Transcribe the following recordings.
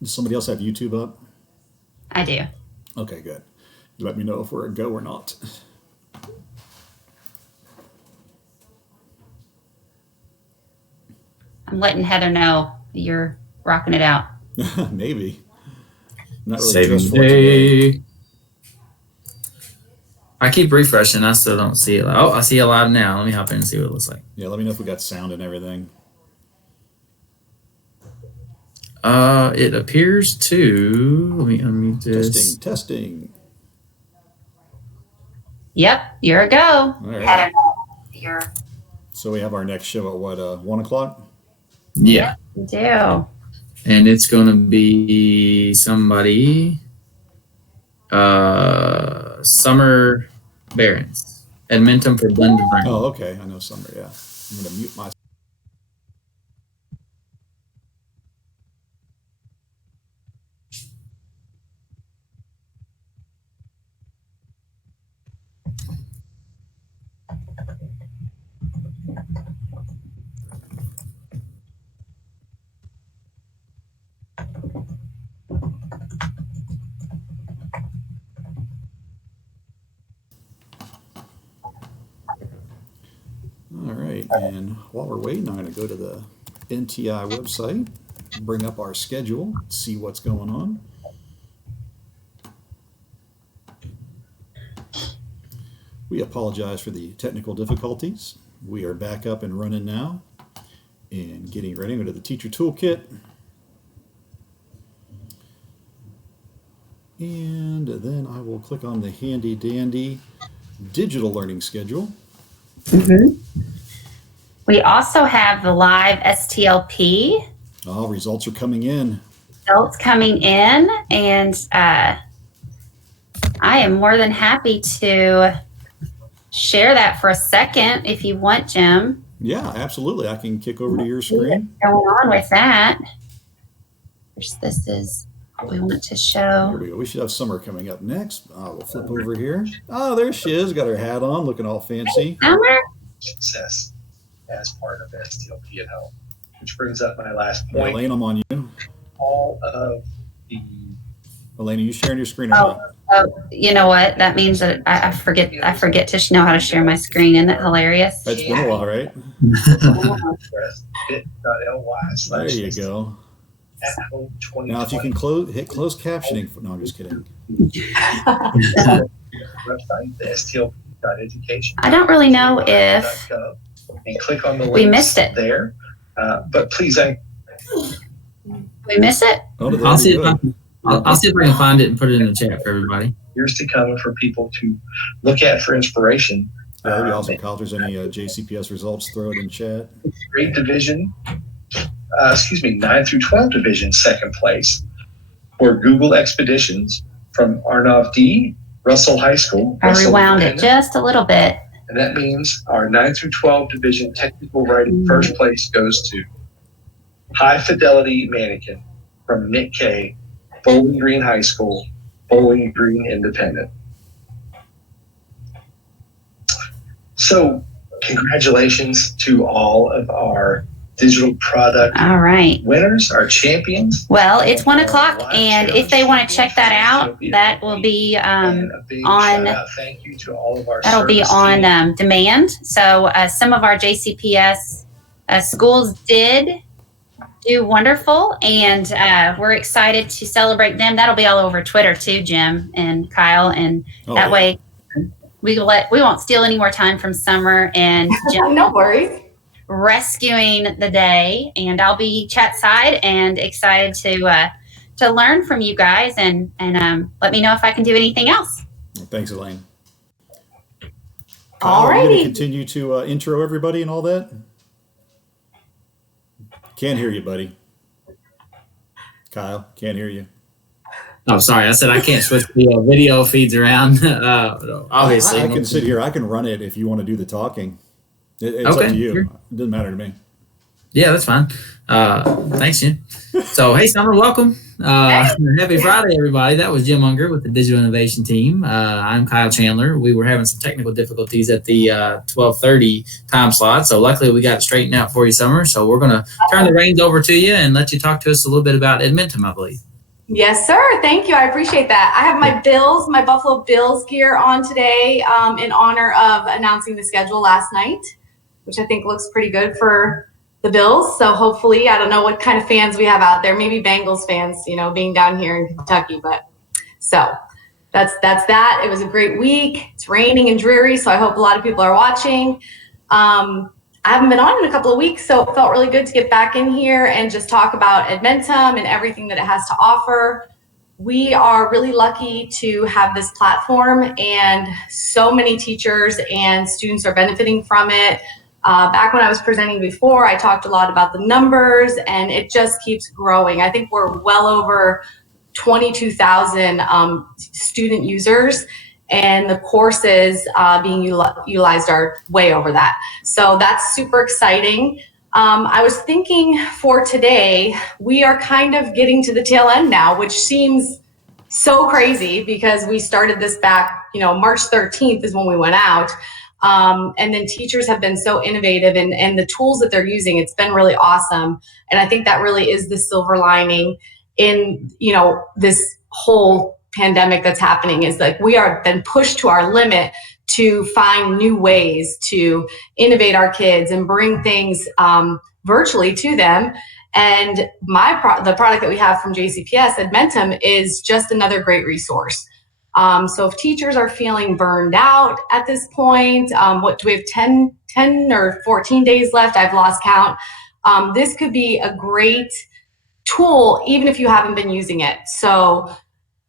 Does somebody else have YouTube up? I do. Okay, good. Let me know if we're a go or not. I'm letting Heather know you're rocking it out. Maybe. Not really Saving dressed the for it today. day. I keep refreshing. I still don't see it. Oh, I see it live now. Let me hop in and see what it looks like. Yeah, let me know if we got sound and everything. It appears to. Let me unmute this. Testing. Yep, you're a go. All right. Heather, you're. So we have our next show at what, 1 o'clock? Yeah. You do. And it's going to be somebody. Summer Barons. Edmonton for blended learning. Oh, okay. I know Summer, yeah. I'm going to mute my. All right, and while we're waiting, I'm going to go to the NTI website, bring up our schedule, see what's going on. We apologize for the technical difficulties. We are back up and running now and getting ready. Go to the teacher toolkit. And then I will click on the handy dandy digital learning schedule. Mm-hmm. We also have the live STLP. Oh, results are coming in. Results coming in, and I am more than happy to share that for a second if you want, Jim. Yeah, absolutely. I can kick over to your screen. What's going on with that? This is what we want to show. Here we go. We should have Summer coming up next. We'll flip over here. Oh, there she is. Got her hat on, looking all fancy. Summer. Success as part of STLP at home, which brings up my last point. Elaine, I'm on you. All of the Elaine, are you sharing your screen or not? Oh, you know what? That means that I forget to know how to share my screen. Isn't that hilarious? That's been a while, right? There you go. Now, if you can hit closed captioning. No, I'm just kidding. Website, the STLP.education. I don't really know if and click on the we links missed it there. But please, we miss it. Oh, I'll see if I can find it and put it in the chat for everybody. Years to come for people to look at for inspiration. Maybe also, Kyle, if there's any JCPS results, throw it in chat. Great division. 9 through 12 division, second place for Google Expeditions from Arnav D, Russell High School. I rewound it just a little bit. And that means our 9 through 12 division technical writing first place goes to High Fidelity Mannequin from Nick K, Bowling Green High School, Bowling Green Independent. So congratulations to all of our digital product winners, our champions. Well, it's 1 o'clock, and if they want to check that out, that will be on. Thank you to all of our. That'll be on demand. So some of our JCPS schools did do wonderful, and we're excited to celebrate them. That'll be all over Twitter too, Jim and Kyle, and that way we won't steal any more time from Summer and Jim. No worries. Rescuing the day, and I'll be chat side and excited to learn from you guys and let me know if I can do anything else. Thanks, Elaine. Kyle, are you going to continue to intro everybody and all that? Can't hear you, buddy. Kyle, can't hear you. Oh, sorry. I said I can't switch the video feeds around. Obviously, I can sit here. I can run it if you want to do the talking. It's up to you. Sure. It doesn't matter to me. Yeah, that's fine. Thanks, Jim. So, hey, Summer, welcome. Happy Friday, everybody. That was Jim Unger with the Digital Innovation Team. I'm Kyle Chandler. We were having some technical difficulties at the 12:30 time slot, so luckily we got it straightened out for you, Summer. So we're going to turn the reins over to you and let you talk to us a little bit about Edmonton, I believe. Yes, sir. Thank you. I appreciate that. I have my Buffalo Bills gear on today in honor of announcing the schedule last night, which I think looks pretty good for the Bills. So hopefully, I don't know what kind of fans we have out there. Maybe Bengals fans, being down here in Kentucky. But so that's that. It was a great week. It's raining and dreary, so I hope a lot of people are watching. I haven't been on in a couple of weeks, so it felt really good to get back in here and just talk about Edmentum and everything that it has to offer. We are really lucky to have this platform, and so many teachers and students are benefiting from it. Back when I was presenting before, I talked a lot about the numbers, and it just keeps growing. I think we're well over 22,000 student users, and the courses being utilized are way over that. So that's super exciting. I was thinking for today, we are kind of getting to the tail end now, which seems so crazy because we started this back, March 13th is when we went out. And then teachers have been so innovative and the tools that they're using, it's been really awesome. And I think that really is the silver lining in, this whole pandemic that's happening, is like we are been pushed to our limit to find new ways to innovate our kids and bring things virtually to them. And the product that we have from JCPS, Edmentum, is just another great resource. So if teachers are feeling burned out at this point, what do we have, 10 or 14 days left? I've lost count. This could be a great tool, even if you haven't been using it. So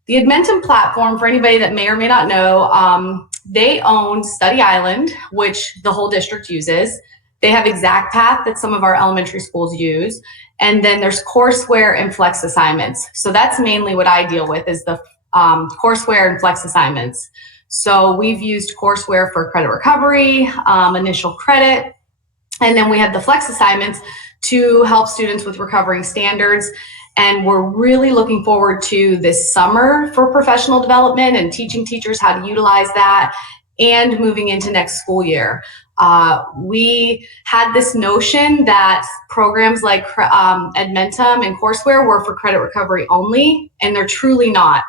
the Edmentum platform, for anybody that may or may not know, they own Study Island, which the whole district uses. They have ExactPath that some of our elementary schools use. And then there's courseware and flex assignments. So that's mainly what I deal with, is the courseware and flex assignments. So we've used courseware for credit recovery, initial credit, and then we have the flex assignments to help students with recovering standards. And we're really looking forward to this summer for professional development and teaching teachers how to utilize that, and moving into next school year. We had this notion that programs like Edmentum and courseware were for credit recovery only, and they're truly not.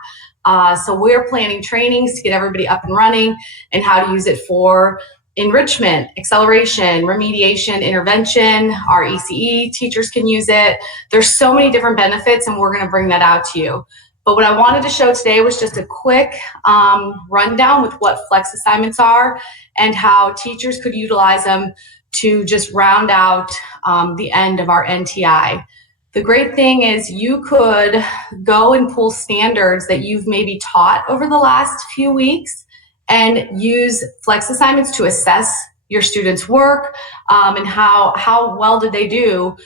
So we're planning trainings to get everybody up and running and how to use it for enrichment, acceleration, remediation, intervention. Our ECE teachers can use it. There's so many different benefits, and we're going to bring that out to you. But what I wanted to show today was just a quick rundown with what flex assignments are and how teachers could utilize them to just round out the end of our NTI. The great thing is you could go and pull standards that you've maybe taught over the last few weeks and use flex assignments to assess your students' work and how well did they do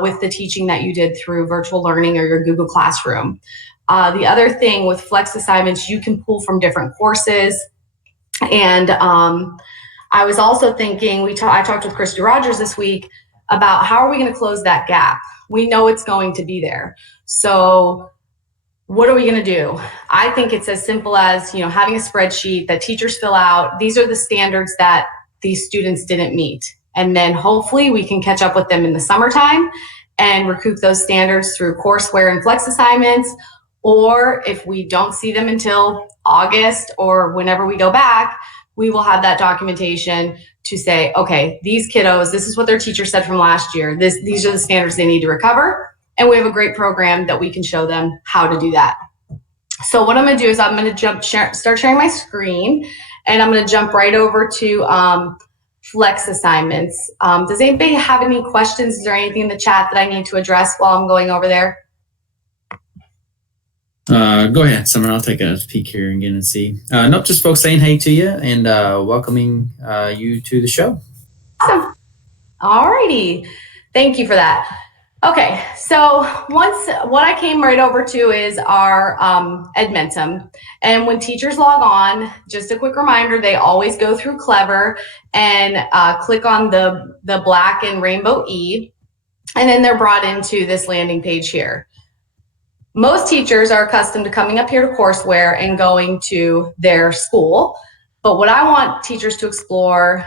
with the teaching that you did through virtual learning or your Google Classroom. The other thing with flex assignments, you can pull from different courses. And I was also thinking, I talked with Christy Rogers this week about how are we going to close that gap? We know it's going to be there. So what are we going to do? I think it's as simple as, having a spreadsheet that teachers fill out. These are the standards that these students didn't meet. And then hopefully we can catch up with them in the summertime and recoup those standards through courseware and flex assignments. Or if we don't see them until August or whenever we go back, we will have that documentation to say, okay, these kiddos, this is what their teacher said from last year. These are the standards they need to recover. And we have a great program that we can show them how to do that. So what I'm going to do is I'm going to start sharing my screen, and I'm going to jump right over to flex assignments. Does anybody have any questions? Is there anything in the chat that I need to address while I'm going over there? Go ahead, Summer. I'll take a peek here again and see. Nope, just folks saying hey to you and welcoming you to the show. Awesome. All righty. Thank you for that. Okay, so what I came right over to is our Edmentum. And when teachers log on, just a quick reminder, they always go through Clever and click on the black and rainbow E, and then they're brought into this landing page here. Most teachers are accustomed to coming up here to courseware and going to their school. But what I want teachers to explore,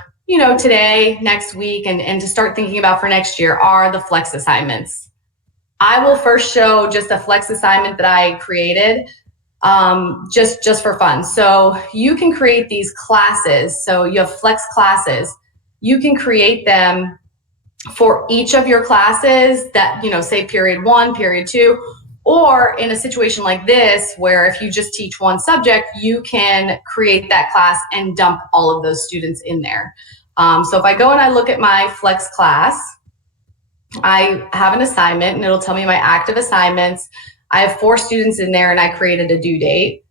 today, next week, and to start thinking about for next year are the flex assignments. I will first show just a flex assignment that I created just for fun. So you can create these classes. So you have flex classes. You can create them for each of your classes that, say period 1, period 2, or in a situation like this, where if you just teach one subject, you can create that class and dump all of those students in there. So if I go and I look at my flex class, I have an assignment and it'll tell me my active assignments. I have 4 students in there and I created a due date.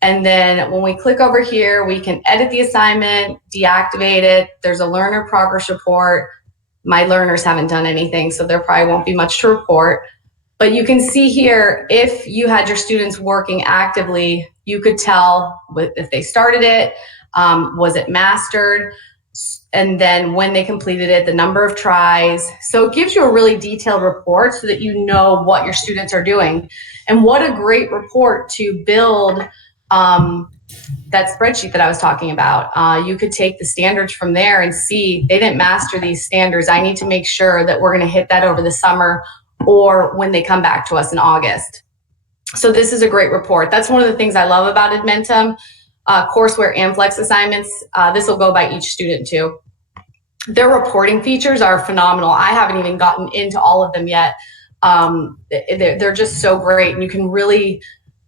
And then when we click over here, we can edit the assignment, deactivate it. There's a learner progress report. My learners haven't done anything, so there probably won't be much to report. But you can see here, if you had your students working actively, you could tell if they started it, was it mastered, and then when they completed it, the number of tries. So it gives you a really detailed report so that you know what your students are doing. And what a great report to build that spreadsheet that I was talking about. You could take the standards from there and see they didn't master these standards. I need to make sure that we're going to hit that over the summer or when they come back to us in August. So this is a great report. That's one of the things I love about Edmentum. Courseware and flex assignments. This will go by each student too. Their reporting features are phenomenal. I haven't even gotten into all of them yet. They're just so great, and you can really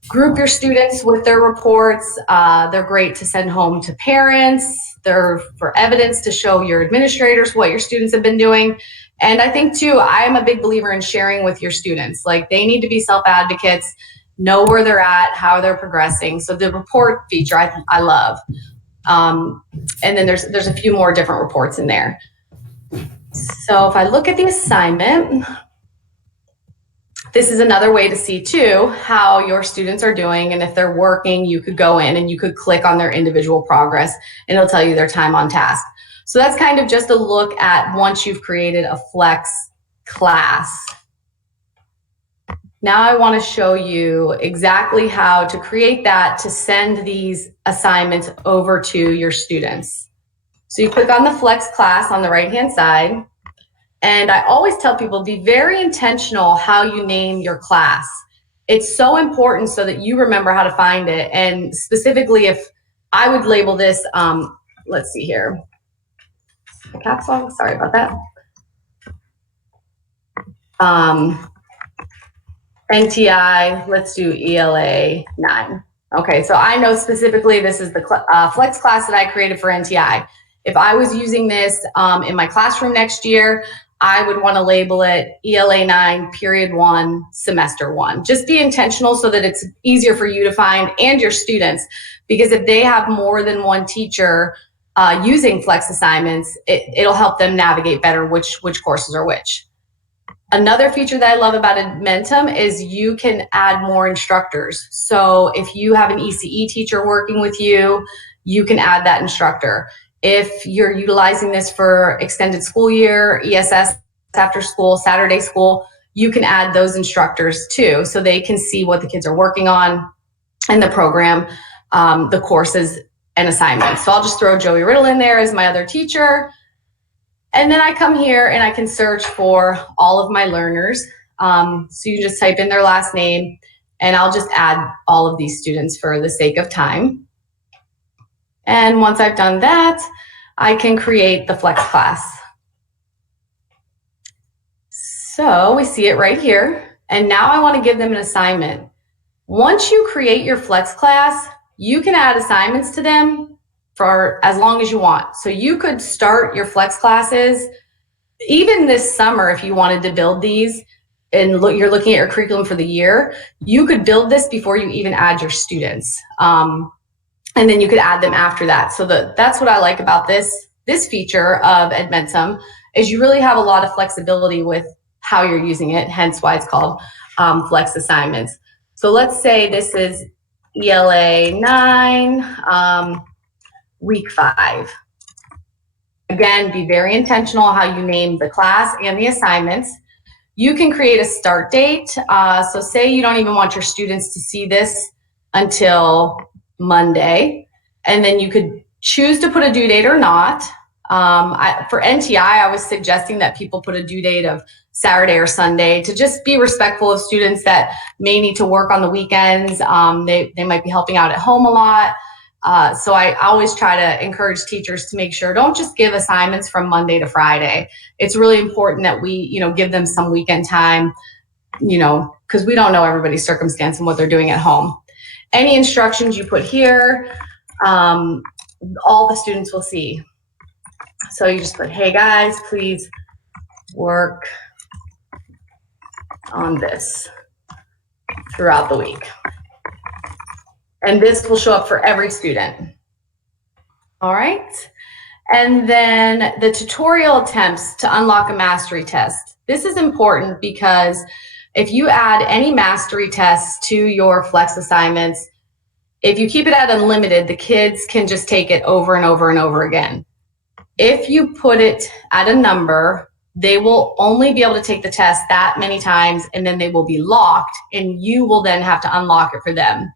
group your students with their reports. They're great to send home to parents. They're for evidence to show your administrators what your students have been doing. And I think too, I am a big believer in sharing with your students. Like, they need to be self-advocates, know where they're at, how they're progressing. So the report feature I love. And then there's a few more different reports in there. So if I look at the assignment, this is another way to see too how your students are doing, and if they're working, you could go in and you could click on their individual progress and it'll tell you their time on task. So that's kind of just a look at once you've created a flex class. Now I want to show you exactly how to create that to send these assignments over to your students. So you click on the flex class on the right-hand side. And I always tell people, be very intentional how you name your class. It's so important so that you remember how to find it. And specifically, if I would label this, let's see here. Caps lock, sorry about that. NTI, let's do ELA 9. Okay, so I know specifically this is the flex class that I created for NTI. If I was using this in my classroom next year, I would want to label it ELA 9, period 1, semester 1. Just be intentional so that it's easier for you to find and your students, because if they have more than one teacher using flex assignments, it'll help them navigate better which courses are which. Another feature that I love about Edmentum is you can add more instructors. So if you have an ECE teacher working with you, you can add that instructor. If you're utilizing this for extended school year, ESS, after school, Saturday school, you can add those instructors too, so they can see what the kids are working on in the program, the courses and assignments. So I'll just throw Joey Riddle in there as my other teacher. And then I come here and I can search for all of my learners. So you just type in their last name, and I'll just add all of these students for the sake of time. And once I've done that, I can create the flex class. So we see it right here. And now I want to give them an assignment. Once you create your flex class, you can add assignments to them for as long as you want. So you could start your flex classes even this summer if you wanted to build these, and you're looking at your curriculum for the year. You could build this before you even add your students. And then you could add them after that. So that's what I like about this feature of Edmentum, is you really have a lot of flexibility with how you're using it, hence why it's called flex assignments. So let's say this is ELA 9, week 5. Again, be very intentional how you name the class and the assignments. You can create a start date. So say you don't even want your students to see this until Monday, and then you could choose to put a due date or not. For NTI, I was suggesting that people put a due date of Saturday or Sunday, to just be respectful of students that may need to work on the weekends. They might be helping out at home a lot. So I always try to encourage teachers to make sure, don't just give assignments from Monday to Friday. It's really important that we, give them some weekend time, because we don't know everybody's circumstance and what they're doing at home. Any instructions you put here, all the students will see. So you just put, hey guys, please work on this throughout the week. And this will show up for every student. All right. And then the tutorial attempts to unlock a mastery test. This is important because if you add any mastery tests to your flex assignments, if you keep it at unlimited, the kids can just take it over and over and over again. If you put it at a number, they will only be able to take the test that many times, and then they will be locked, and you will then have to unlock it for them.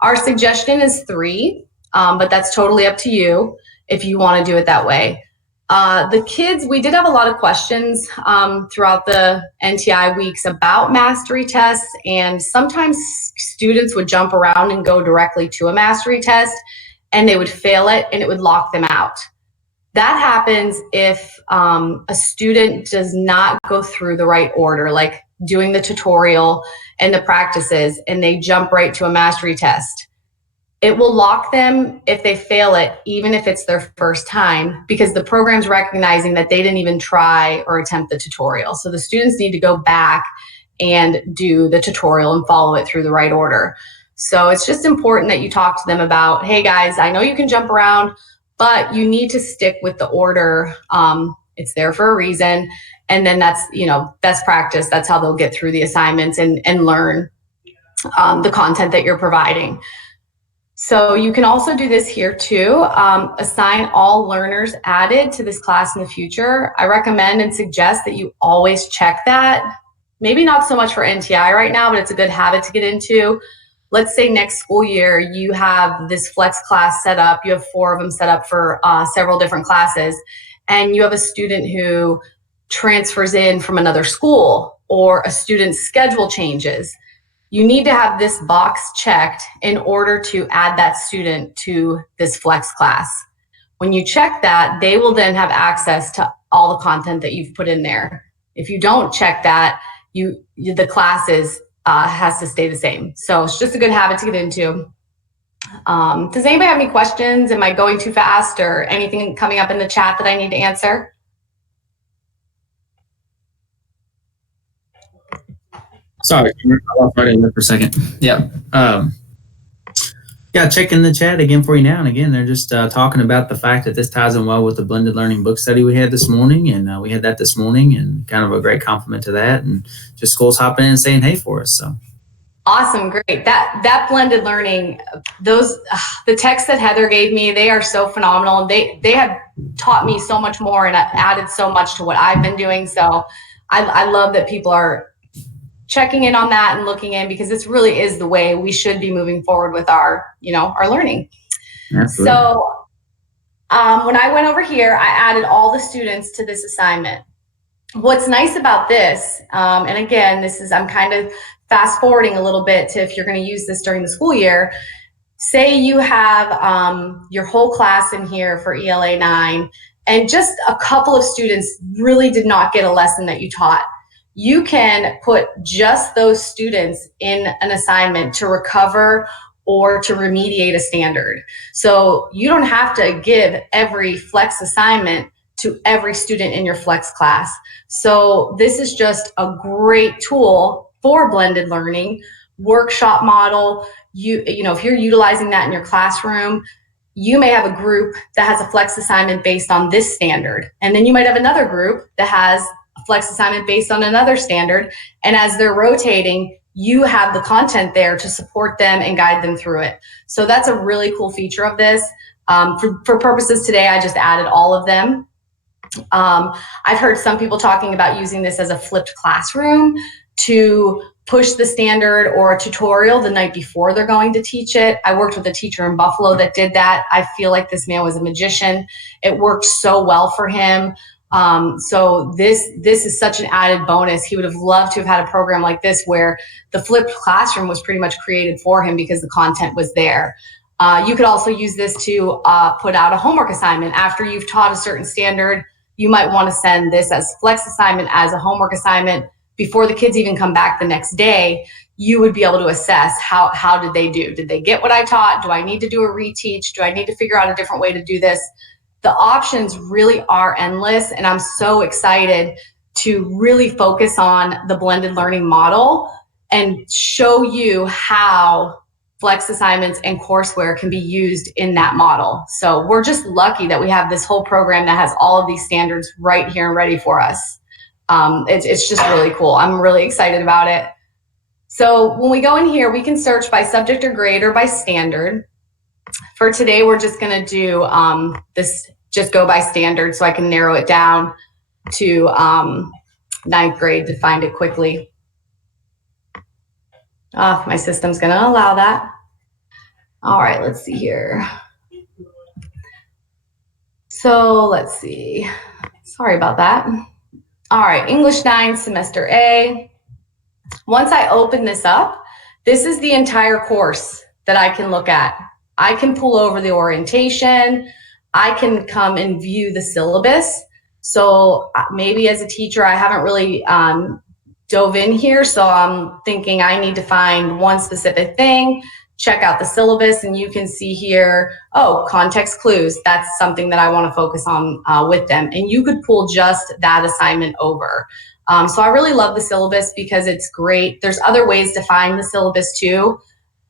Our suggestion is 3, but that's totally up to you if you want to do it that way. The kids, we did have a lot of questions throughout the NTI weeks about mastery tests, and sometimes students would jump around and go directly to a mastery test, and they would fail it, and it would lock them out. That happens if a student does not go through the right order, like doing the tutorial and the practices, and they jump right to a mastery test. It will lock them if they fail it, even if it's their first time, because the program's recognizing that they didn't even try or attempt the tutorial. So the students need to go back and do the tutorial and follow it through the right order. So it's just important that you talk to them about, hey guys, I know you can jump around, but you need to stick with the order. It's there for a reason. And then that's, best practice. That's how they'll get through the assignments and learn the content that you're providing. So you can also do this here too. Assign all learners added to this class in the future. I recommend and suggest that you always check that. Maybe not so much for NTI right now, but it's a good habit to get into. Let's say next school year, you have this flex class set up. You have 4 of them set up for several different classes. And you have a student who transfers in from another school, or a student's schedule changes. You need to have this box checked in order to add that student to this flex class. When you check that, they will then have access to all the content that you've put in there. If you don't check that, the classes has to stay the same. So it's just a good habit to get into. Does anybody have any questions? Am I going too fast, or anything coming up in the chat that I need to answer? Sorry, I lost right in there for a second. Yeah. Yeah, checking the chat again for you now. And again, they're just talking about the fact that this ties in well with the blended learning book study we had this morning. And we had that this morning, and kind of a great compliment to that. And just schools hopping in and saying hey for us. So awesome, great. That blended learning, the texts that Heather gave me, they are so phenomenal. They have taught me so much more and added so much to what I've been doing. So I love that people are checking in on that and looking in, because this really is the way we should be moving forward with our learning. absolutely. So when I went over here, I added all the students to this assignment. What's nice about this, and again, I'm kind of fast forwarding a little bit to if you're going to use this during the school year. Say you have your whole class in here for ELA 9, and just a couple of students really did not get a lesson that you taught. You can put just those students in an assignment to recover or to remediate a standard. So you don't have to give every flex assignment to every student in your flex class. So this is just a great tool for blended learning, workshop model. If you're utilizing that in your classroom, you may have a group that has a flex assignment based on this standard. And then you might have another group that has a flex assignment based on another standard. And as they're rotating, you have the content there to support them and guide them through it. So that's a really cool feature of this. For purposes today, I just added all of them. I've heard some people talking about using this as a flipped classroom to push the standard or a tutorial the night before they're going to teach it. I worked with a teacher in Buffalo that did that. I feel like this man was a magician. It worked so well for him. So this is such an added bonus. He would have loved to have had a program like this where the flipped classroom was pretty much created for him because the content was there. You could also use this to put out a homework assignment. After you've taught a certain standard, you might want to send this as flex assignment, as a homework assignment. Before the kids even come back the next day, you would be able to assess how did they do? Did they get what I taught? Do I need to do a reteach? Do I need to figure out a different way to do this? The options really are endless, and I'm so excited to really focus on the blended learning model and show you how flex assignments and courseware can be used in that model. So we're just lucky that we have this whole program that has all of these standards right here and ready for us. It's just really cool. I'm really excited about it. So when we go in here, we can search by subject or grade or by standard. For today, we're just going to do this, just go by standard, so I can narrow it down to 9th grade to find it quickly. My system's going to allow that. All right, let's see here. So let's see. Sorry about that. All right, English 9, semester A. Once I open this up, this is the entire course that I can look at. I can pull over the orientation. I can come and view the syllabus. So maybe as a teacher, I haven't really dove in here. So I'm thinking I need to find one specific thing, check out the syllabus, and you can see here, oh, context clues. That's something that I want to focus on with them. And you could pull just that assignment over. So I really love the syllabus because it's great. There's other ways to find the syllabus too,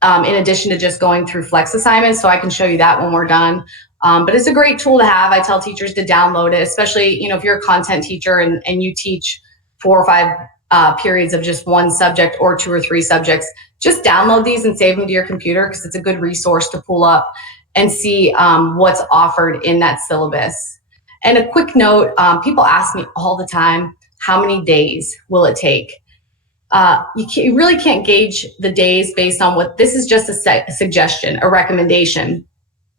in addition to just going through flex assignments. So I can show you that when we're done. But it's a great tool to have. I tell teachers to download it, especially, if you're a content teacher and you teach 4 or 5 periods of just one subject or 2 or 3 subjects. Just download these and save them to your computer because it's a good resource to pull up and see what's offered in that syllabus. And a quick note, people ask me all the time, how many days will it take? You really can't gauge the days based on what, this is just a suggestion, a recommendation.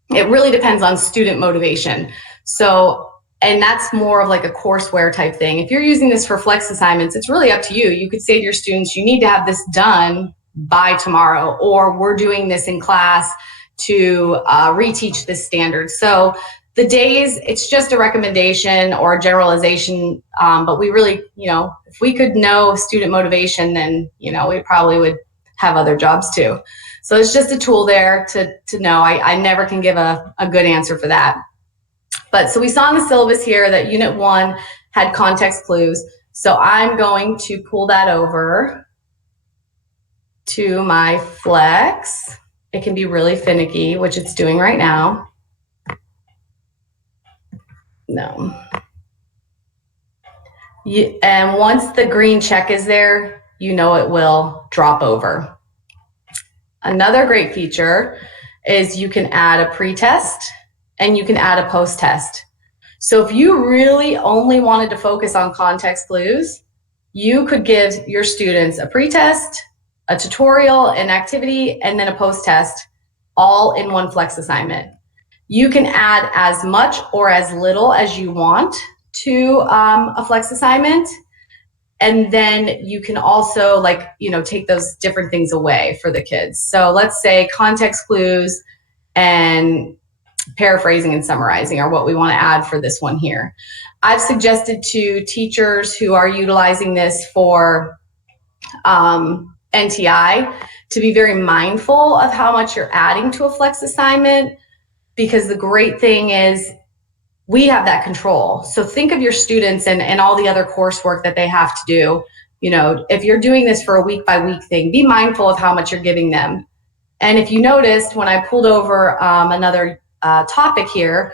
It really depends on student motivation. So, and that's more of like a courseware type thing. If you're using this for flex assignments, it's really up to you. You could say to your students, you need to have this done by tomorrow, or we're doing this in class to reteach this standard. So the days, it's just a recommendation or a generalization, but we really, if we could know student motivation, then, we probably would have other jobs too. So it's just a tool there to know. I never can give a good answer for that. But so we saw in the syllabus here that Unit 1 had context clues. So I'm going to pull that over to my flex. It can be really finicky, which it's doing right now. No. And once the green check is there, it will drop over. Another great feature is you can add a pre-test and you can add a post-test. So if you really only wanted to focus on context clues, you could give your students a pre-test, a tutorial, an activity, and then a post-test all in one flex assignment. You can add as much or as little as you want to a flex assignment. And then you can also take those different things away for the kids. So let's say context clues and paraphrasing and summarizing are what we want to add for this one here. I've suggested to teachers who are utilizing this for NTI to be very mindful of how much you're adding to a flex assignment, because the great thing is we have that control. So think of your students and all the other coursework that they have to do. If you're doing this for a week by week thing, be mindful of how much you're giving them. And if you noticed, when I pulled over another topic here,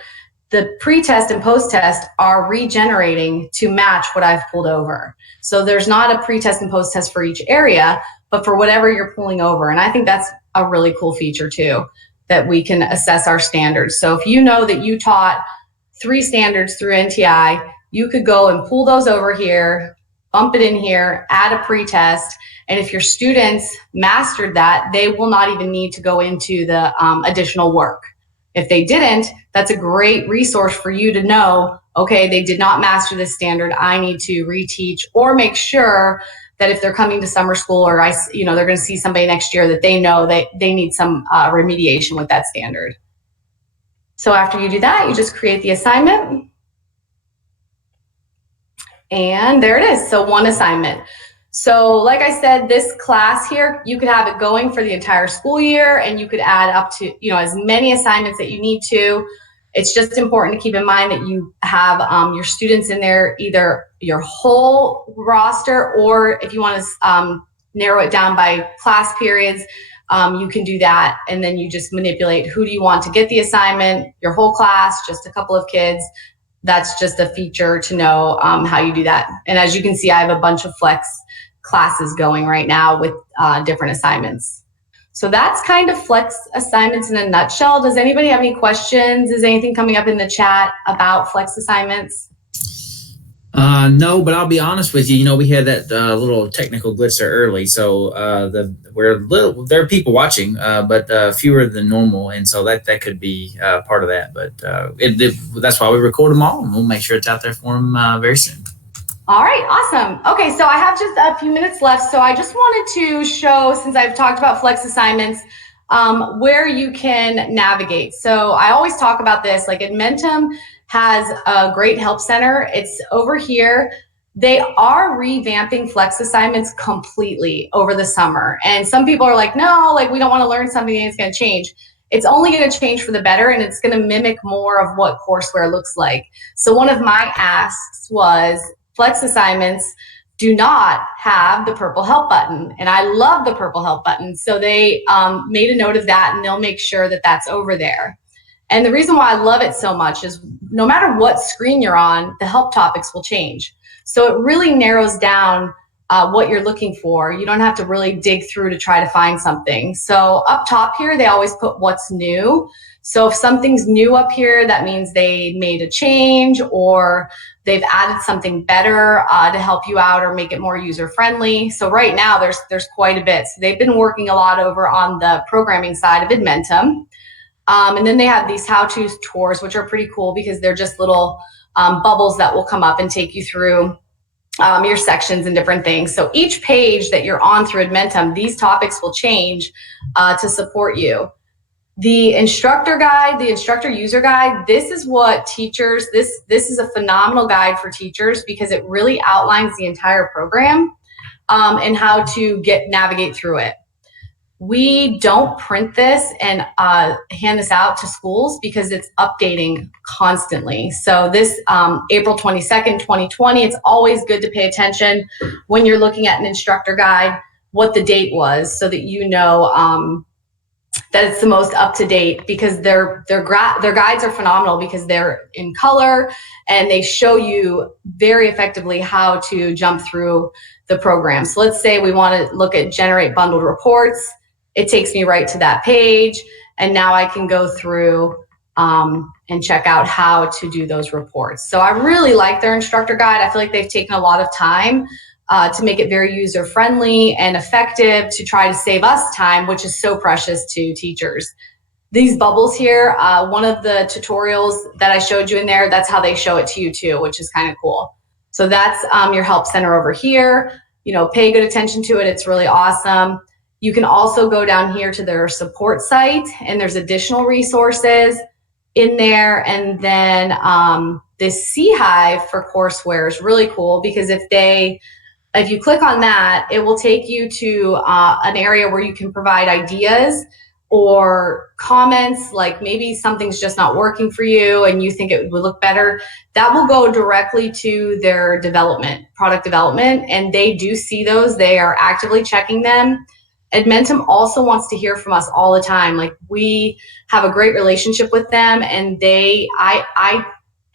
the pre-test and post-test are regenerating to match what I've pulled over. So there's not a pre-test and post-test for each area, but for whatever you're pulling over. And I think that's a really cool feature too, that we can assess our standards. So if you know that you taught 3 standards through NTI, you could go and pull those over here, bump it in here, add a pre-test. And if your students mastered that, they will not even need to go into the additional work. If they didn't, that's a great resource for you to know, okay, they did not master this standard. I need to reteach, or make sure that if they're coming to summer school, or they're going to see somebody next year, that they know that they need some remediation with that standard. So after you do that, you just create the assignment. And there it is. So one assignment. So like I said, this class here, you could have it going for the entire school year, and you could add up to, as many assignments that you need to. It's just important to keep in mind that you have your students in there, either your whole roster, or if you want to narrow it down by class periods, you can do that. And then you just manipulate who do you want to get the assignment, your whole class, just a couple of kids. That's just a feature to know how you do that. And as you can see, I have a bunch of flex classes going right now with different assignments. So that's kind of flex assignments in a nutshell. Does anybody have any questions? Is anything coming up in the chat about flex assignments? No, but I'll be honest with you. We had that little technical glitch there early, so there are people watching, but fewer than normal, and so that could be part of that. But that's why we record them all, and we'll make sure it's out there for them very soon. All right, awesome. Okay, so I have just a few minutes left, so I just wanted to show, since I've talked about flex assignments, where you can navigate. So I always talk about this, like Edmentum has a great help center. It's over here. They are revamping flex assignments completely over the summer. And some people are like, no, like we don't want to learn something and it's going to change. It's only going to change for the better, and it's going to mimic more of what courseware looks like. So one of my asks was, flex assignments do not have the purple help button. And I love the purple help button. So they made a note of that, and they'll make sure that that's over there. And the reason why I love it so much is no matter what screen you're on, the help topics will change. So it really narrows down what you're looking for. You don't have to really dig through to try to find something. So up top here, they always put what's new. So if something's new up here, that means they made a change, or they've added something better to help you out or make it more user-friendly. So right now, there's quite a bit. So they've been working a lot over on the programming side of Edmentum. And then they have these how-to tours, which are pretty cool because they're just little bubbles that will come up and take you through your sections and different things. So each page that you're on through Edmentum, these topics will change to support you. The instructor guide, the instructor user guide, this is what teachers, this is a phenomenal guide for teachers because it really outlines the entire program and how to navigate through it. We don't print this and hand this out to schools because it's updating constantly. So this April 22nd, 2020, it's always good to pay attention when you're looking at an instructor guide, what the date was, so that you know that it's the most up-to-date, because their guides are phenomenal because they're in color and they show you very effectively how to jump through the program. So let's say we want to look at generate bundled reports. It takes me right to that page, and now I can go through and check out how to do those reports. So I really like their instructor guide. I feel like they've taken a lot of time to make it very user-friendly and effective to try to save us time, which is so precious to teachers. These bubbles here, one of the tutorials that I showed you in there, that's how they show it to you too, which is kind of cool. So that's your help center over here. Pay good attention to it. It's really awesome. You can also go down here to their support site, and there's additional resources in there. And then this C-Hive for courseware is really cool because if you click on that, it will take you to an area where you can provide ideas or comments, like maybe something's just not working for you and you think it would look better. That will go directly to their product development, and they do see those. They are actively checking them. Edmentum also wants to hear from us all the time. Like, we have a great relationship with them, and I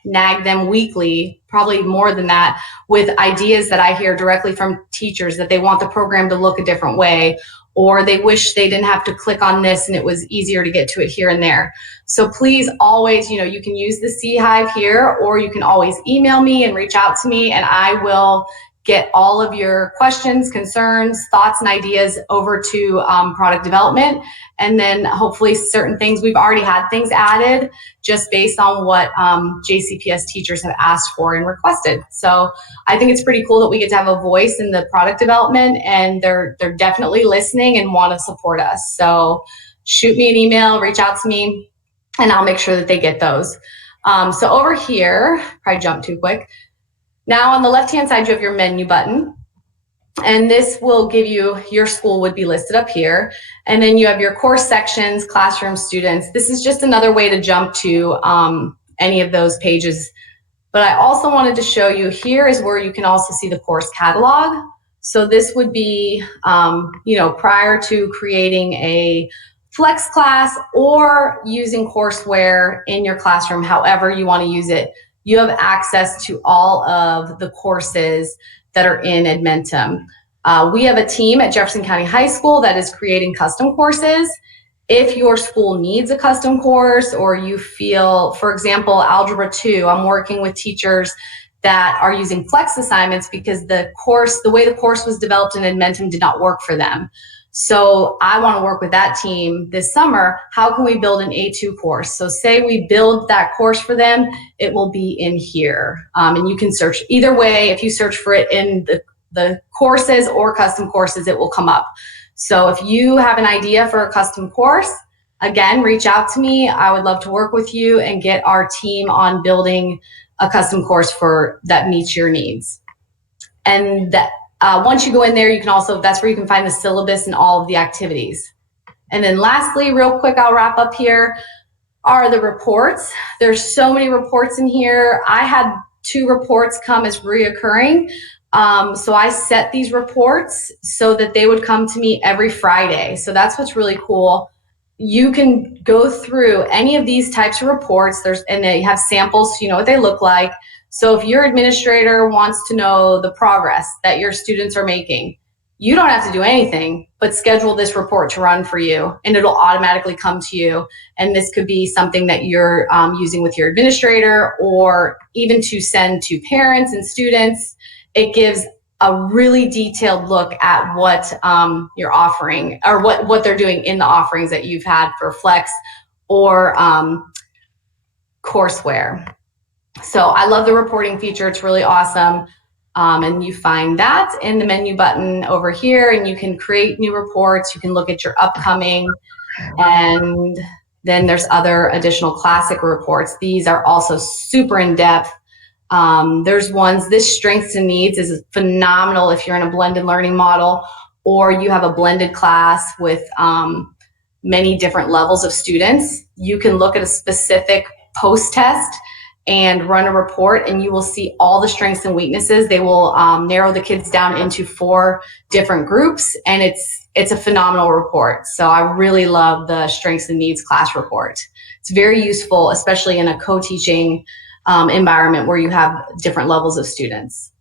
nag them weekly, probably more than that, with ideas that I hear directly from teachers that they want the program to look a different way, or they wish they didn't have to click on this and it was easier to get to it here and there. So please always, you can use the C-Hive here, or you can always email me and reach out to me, and I will get all of your questions, concerns, thoughts, and ideas over to product development. And then hopefully certain things, we've already had things added just based on what JCPS teachers have asked for and requested. So I think it's pretty cool that we get to have a voice in the product development, and they're definitely listening and want to support us. So shoot me an email, reach out to me, and I'll make sure that they get those. So over here, probably jumped too quick. Now on the left-hand side, you have your menu button. And this will give you, your school would be listed up here. And then you have your course sections, classroom, students. This is just another way to jump to any of those pages. But I also wanted to show you, here is where you can also see the course catalog. So this would be, prior to creating a flex class or using courseware in your classroom, however you want to use it, you have access to all of the courses that are in Edmentum. We have a team at Jefferson County High School that is creating custom courses. If your school needs a custom course, or you feel, for example, Algebra 2, I'm working with teachers that are using flex assignments because the way the course was developed in Edmentum did not work for them. So I want to work with that team this summer. How can we build an A2 course? So say we build that course for them, it will be in here. And you can search either way. If you search for it in the courses or custom courses, it will come up. So if you have an idea for a custom course, again, reach out to me. I would love to work with you and get our team on building a custom course that meets your needs. And that once you go in there, you can also, that's where you can find the syllabus and all of the activities. And then lastly, real quick, I'll wrap up here, are the reports. There's so many reports in here. I had 2 reports come as reoccurring. So I set these reports so that they would come to me every Friday. So that's what's really cool. You can go through any of these types of reports, and they have samples so you know what they look like. So if your administrator wants to know the progress that your students are making, you don't have to do anything but schedule this report to run for you, and it'll automatically come to you. And this could be something that you're using with your administrator, or even to send to parents and students. It gives a really detailed look at what you're offering, or what they're doing in the offerings that you've had for Flex or courseware. So I love the reporting feature. It's really awesome. And you find that in the menu button over here, and you can create new reports. You can look at your upcoming, and then there's other additional classic reports. These are also super in-depth. There's ones, this strengths and needs is phenomenal if you're in a blended learning model, or you have a blended class with many different levels of students. You can look at a specific post-test and run a report, and you will see all the strengths and weaknesses. They will narrow the kids down into 4 different groups, and it's a phenomenal report. So I really love the strengths and needs class report. It's very useful, especially in a co-teaching environment where you have different levels of students.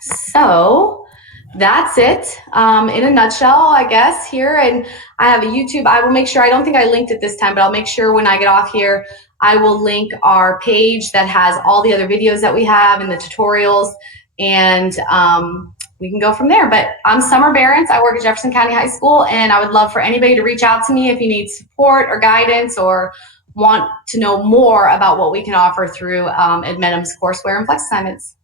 So that's it in a nutshell, I guess, here. And I have a YouTube. I will make sure, I don't think I linked it this time, but I'll make sure when I get off here, I will link our page that has all the other videos that we have and the tutorials, and we can go from there. But I'm Summer Behrens. I work at Jefferson County High School, and I would love for anybody to reach out to me if you need support or guidance, or want to know more about what we can offer through Edmentum's courseware and flex assignments.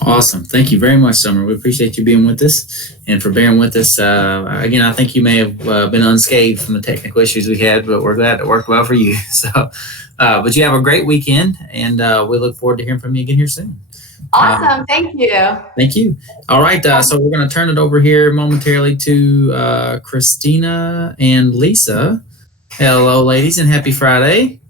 Awesome. Thank you very much, Summer. We appreciate you being with us and for bearing with us. Again, I think you may have been unscathed from the technical issues we had, but we're glad it worked well for you. So, but you have a great weekend, and we look forward to hearing from you again here soon. Awesome. Thank you. Thank you. All right. So we're going to turn it over here momentarily to Christina and Lisa. Hello, ladies, and happy Friday.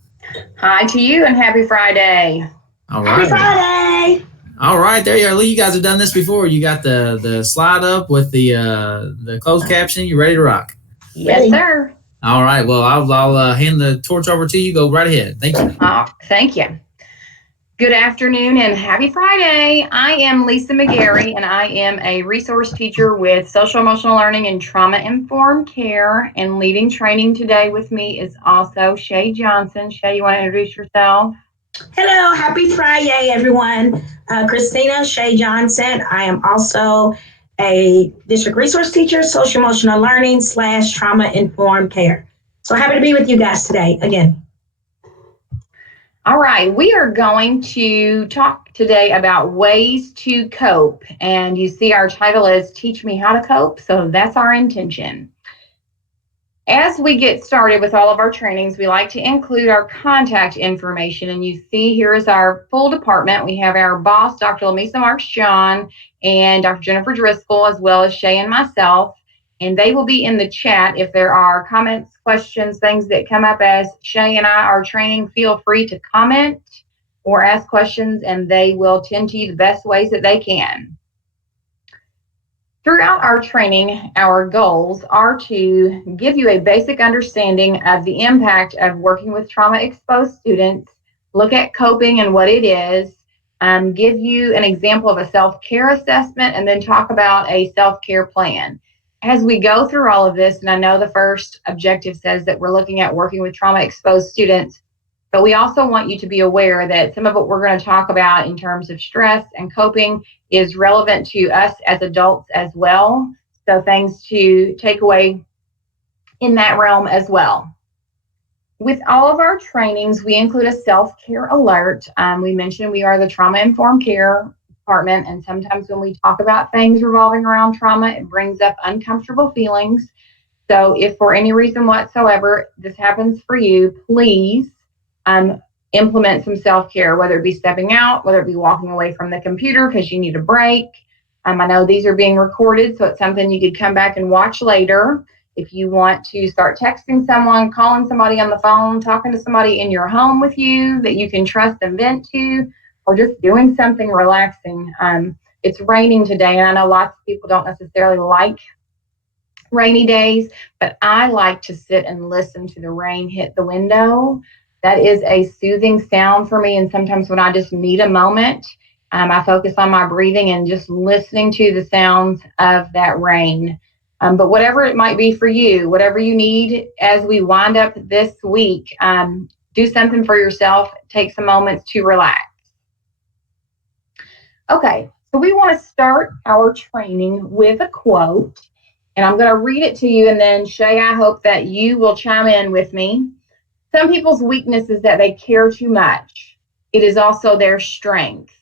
Hi to you, and happy Friday. All right. Happy Friday. All right, there you are. Lee, you guys have done this before. You got the slide up with the closed captioning. You ready to rock? Yes, sir. All right. Well, I'll hand the torch over to you. Go right ahead. Thank you. Thank you. Good afternoon and happy Friday. I am Lisa McGarry, and I am a resource teacher with Social Emotional Learning and Trauma-Informed Care. And leading training today with me is also Shay Johnson. Shay, you want to introduce yourself? Hello, happy Friday, everyone. Christina Shea Johnson. I am also a district resource teacher, social emotional learning / trauma informed care. So happy to be with you guys today again. All right, we are going to talk today about ways to cope. And you see our title is Teach Me How to Cope. So that's our intention. As we get started with all of our trainings, we like to include our contact information. And you see here is our full department. We have our boss, Dr. Lamisa Marks John, and Dr. Jennifer Driscoll, as well as Shay and myself. And they will be in the chat if there are comments, questions, things that come up as Shay and I are training. Feel free to comment or ask questions, and they will tend to you the best ways that they can. Throughout our training, our goals are to give you a basic understanding of the impact of working with trauma-exposed students, look at coping and what it is, give you an example of a self-care assessment, and then talk about a self-care plan. As we go through all of this, and I know the first objective says that we're looking at working with trauma-exposed students, but we also want you to be aware that some of what we're going to talk about in terms of stress and coping is relevant to us as adults as well. So things to take away in that realm as well. With all of our trainings, we include a self-care alert. We mentioned we are the trauma-informed care department, and sometimes when we talk about things revolving around trauma, it brings up uncomfortable feelings. So if for any reason whatsoever this happens for you, please implement some self-care, whether it be stepping out, whether it be walking away from the computer because you need a break. I know these are being recorded, so it's something you could come back and watch later. If you want to start texting someone, calling somebody on the phone, talking to somebody in your home with you that you can trust and vent to, or just doing something relaxing. It's raining today, and I know lots of people don't necessarily like rainy days, but I like to sit and listen to the rain hit the window. That is a soothing sound for me. And sometimes when I just need a moment, I focus on my breathing and just listening to the sounds of that rain. But whatever it might be for you, whatever you need as we wind up this week, do something for yourself. Take some moments to relax. Okay, so we want to start our training with a quote. And I'm going to read it to you. And then, Shay, I hope that you will chime in with me. Some people's weakness is that they care too much. It is also their strength.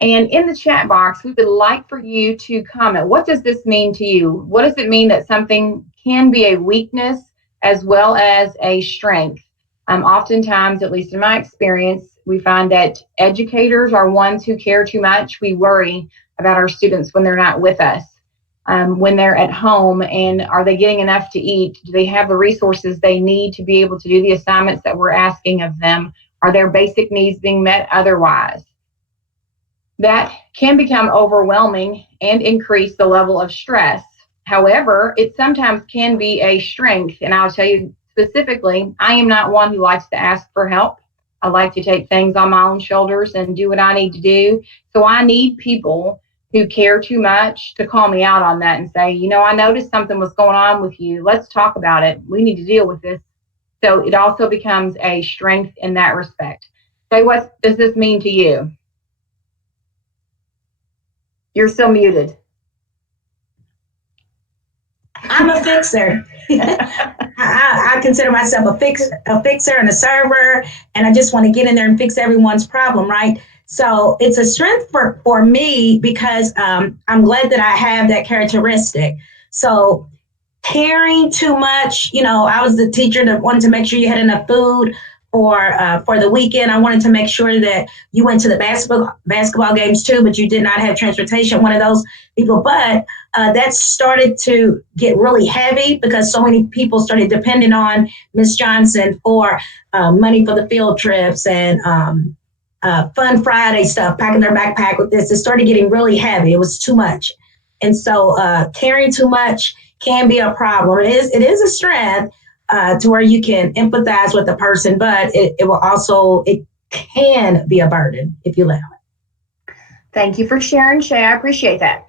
And in the chat box, we would like for you to comment. What does this mean to you? What does it mean that something can be a weakness as well as a strength? Oftentimes, at least in my experience, we find that educators are ones who care too much. We worry about our students when they're not with us. When they're at home, and are they getting enough to eat? Do they have the resources they need to be able to do the assignments that we're asking of them? Are their basic needs being met otherwise? That can become overwhelming and increase the level of stress. However, it sometimes can be a strength. And I'll tell you specifically, I am not one who likes to ask for help. I like to take things on my own shoulders and do what I need to do. So I need people who care too much to call me out on that and say, you know, I noticed something was going on with you. Let's talk about it. We need to deal with this. So it also becomes a strength in that respect. So what does this mean to you? You're still muted. I'm a fixer. I consider myself a fixer and a server, and I just want to get in there and fix everyone's problem, right? So it's a strength for me because I'm glad that I have that characteristic. So caring too much, you know, I was the teacher that wanted to make sure you had enough food for the weekend. I wanted to make sure that you went to the basketball games too, but you did not have transportation, one of those people. But that started to get really heavy because so many people started depending on Miss Johnson for money for the field trips and Fun Friday stuff, packing their backpack with this. It started getting really heavy. It was too much. And so carrying too much can be a problem. It is a strength to where you can empathize with the person, but it can be a burden if you let it. Thank you for sharing, Shay. I appreciate that.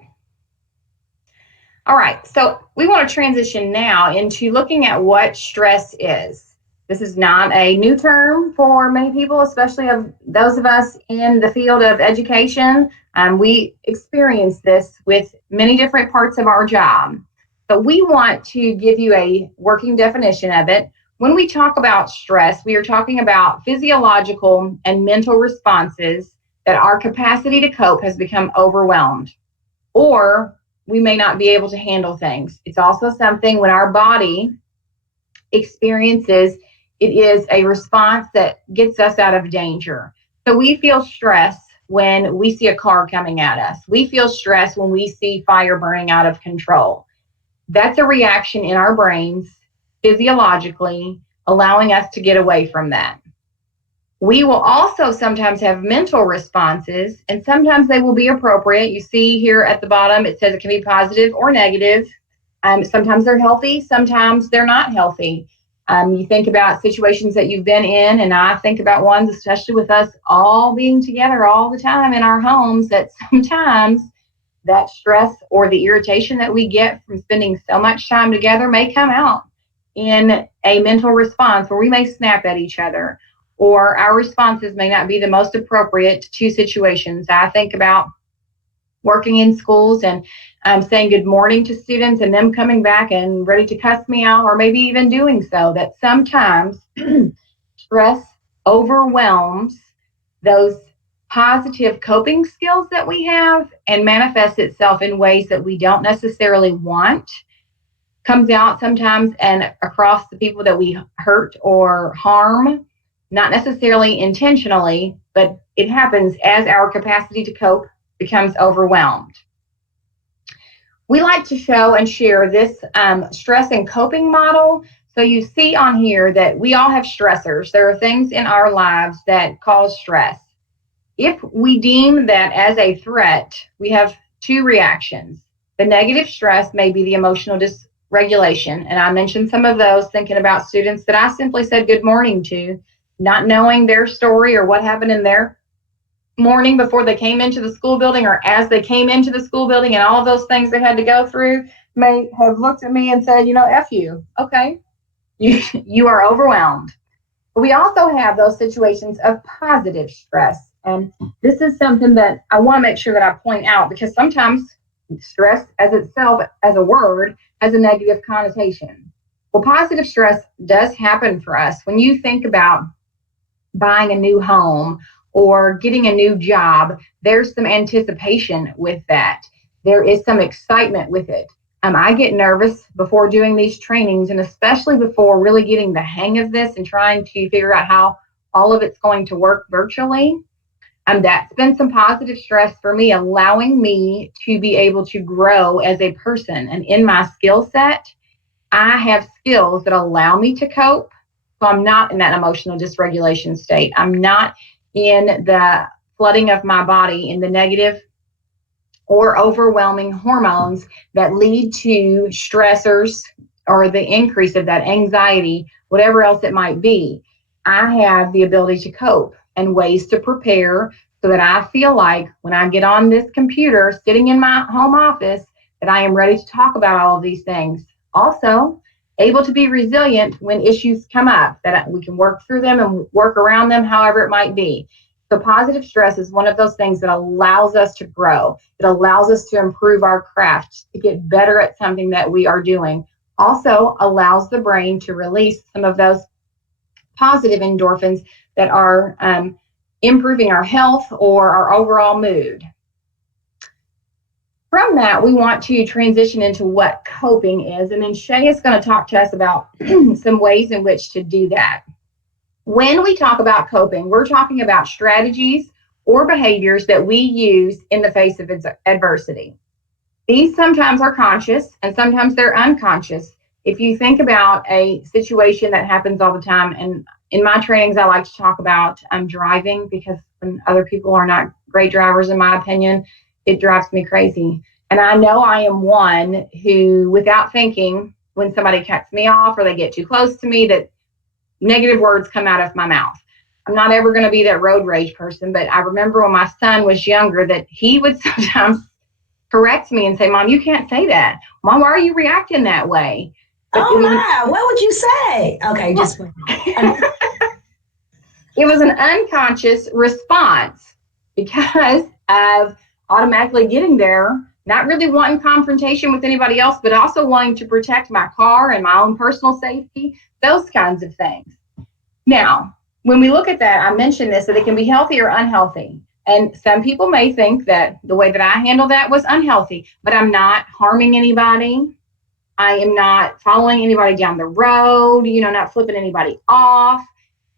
All right, so we want to transition now into looking at what stress is. This is not a new term for many people, especially of those of us in the field of education. We experience this with many different parts of our job. But we want to give you a working definition of it. When we talk about stress, we are talking about physiological and mental responses that our capacity to cope has become overwhelmed, or we may not be able to handle things. It's also something when our body experiences, it is a response that gets us out of danger. So we feel stress when we see a car coming at us. We feel stress when we see fire burning out of control. That's a reaction in our brains, physiologically, allowing us to get away from that. We will also sometimes have mental responses, and sometimes they will be appropriate. You see here at the bottom, it says it can be positive or negative. Sometimes they're healthy, sometimes they're not healthy. You think about situations that you've been in, and I think about ones, especially with us all being together all the time in our homes, that sometimes that stress or the irritation that we get from spending so much time together may come out in a mental response where we may snap at each other, or our responses may not be the most appropriate to situations. I think about working in schools and saying good morning to students and them coming back and ready to cuss me out, or maybe even doing so, that sometimes stress overwhelms those positive coping skills that we have and manifests itself in ways that we don't necessarily want, comes out sometimes and across the people that we hurt or harm, not necessarily intentionally, but it happens as our capacity to cope becomes overwhelmed. We like to show and share this stress and coping model. So you see on here that we all have stressors. There are things in our lives that cause stress. If we deem that as a threat, we have two reactions. The negative stress may be the emotional dysregulation. And I mentioned some of those, thinking about students that I simply said good morning to, not knowing their story or what happened in their morning before they came into the school building or as they came into the school building, and all of those things they had to go through, may have looked at me and said, F you. Okay, you are overwhelmed. But we also have those situations of positive stress. And this is something that I want to make sure that I point out, because sometimes stress as itself, as a word, has a negative connotation. Well, positive stress does happen for us. When you think about buying a new home or getting a new job, there's some anticipation with that. There is some excitement with it. I get nervous before doing these trainings, and especially before really getting the hang of this and trying to figure out how all of it's going to work virtually. That's been some positive stress for me, allowing me to be able to grow as a person. And in my skill set, I have skills that allow me to cope. So I'm not in that emotional dysregulation state. I'm not in the flooding of my body in the negative or overwhelming hormones that lead to stressors or the increase of that anxiety, whatever else it might be. I have the ability to cope and ways to prepare so that I feel like when I get on this computer sitting in my home office, that I am ready to talk about all of these things. Also, able to be resilient when issues come up, that we can work through them and work around them, however it might be. So positive stress is one of those things that allows us to grow. It allows us to improve our craft, to get better at something that we are doing. Also allows the brain to release some of those positive endorphins that are improving our health or our overall mood. From that, we want to transition into what coping is, and then Shay is going to talk to us about some ways in which to do that. When we talk about coping, we're talking about strategies or behaviors that we use in the face of adversity. These sometimes are conscious and sometimes they're unconscious. If you think about a situation that happens all the time, and in my trainings, I like to talk about driving, because when other people are not great drivers, in my opinion, it drives me crazy. And I know I am one who, without thinking, when somebody cuts me off or they get too close to me, that negative words come out of my mouth. I'm not ever going to be that road rage person, but I remember when my son was younger that he would sometimes correct me and say, Mom, you can't say that. Mom, why are you reacting that way? But Oh my, what would you say? Okay, just it was an unconscious response because of automatically getting there, not really wanting confrontation with anybody else, but also wanting to protect my car and my own personal safety, those kinds of things. Now, when we look at that, I mentioned this, that it can be healthy or unhealthy. And some people may think that the way that I handled that was unhealthy, but I'm not harming anybody. I am not following anybody down the road, not flipping anybody off.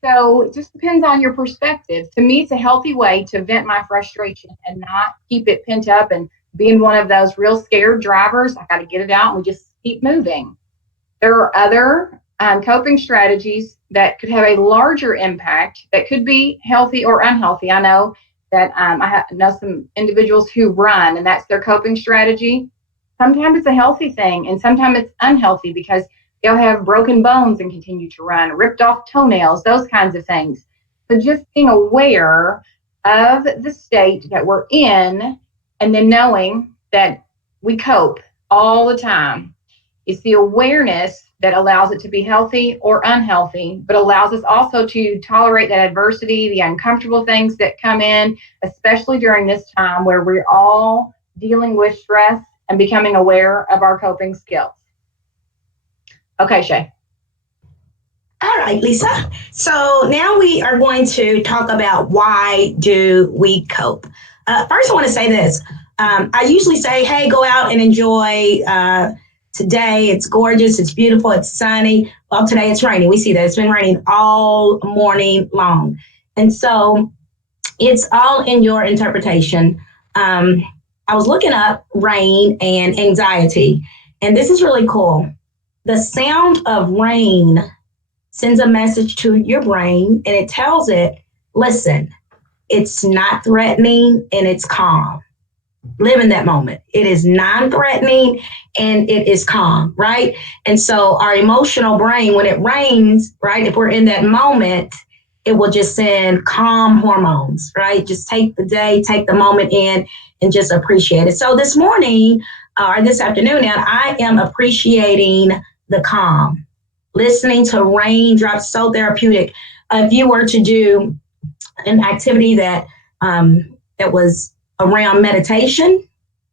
So it just depends on your perspective. To me, it's a healthy way to vent my frustration and not keep it pent up and being one of those real scared drivers. I got to get it out and we just keep moving. There are other coping strategies that could have a larger impact that could be healthy or unhealthy. I know that I know some individuals who run, and that's their coping strategy. Sometimes it's a healthy thing, and sometimes it's unhealthy because they'll have broken bones and continue to run, ripped off toenails, those kinds of things. So just being aware of the state that we're in, and then knowing that we cope all the time. It's the awareness that allows it to be healthy or unhealthy, but allows us also to tolerate that adversity, the uncomfortable things that come in, especially during this time where we're all dealing with stress and becoming aware of our coping skills. Okay, Shay. All right, Lisa. So now we are going to talk about why do we cope. First, I want to say this. I usually say, hey, go out and enjoy today. It's gorgeous. It's beautiful. It's sunny. Well, today it's raining. We see that it's been raining all morning long. And so it's all in your interpretation. I was looking up rain and anxiety, and this is really cool. The sound of rain sends a message to your brain, and it tells it, listen, it's not threatening and it's calm. Live in that moment. It is non-threatening and it is calm, right? And so our emotional brain, when it rains, right, if we're in that moment, it will just send calm hormones, right? Just take the day, take the moment in and just appreciate it. So this morning or this afternoon now, I am appreciating the calm. Listening to raindrops, so therapeutic. If you were to do an activity that was around meditation,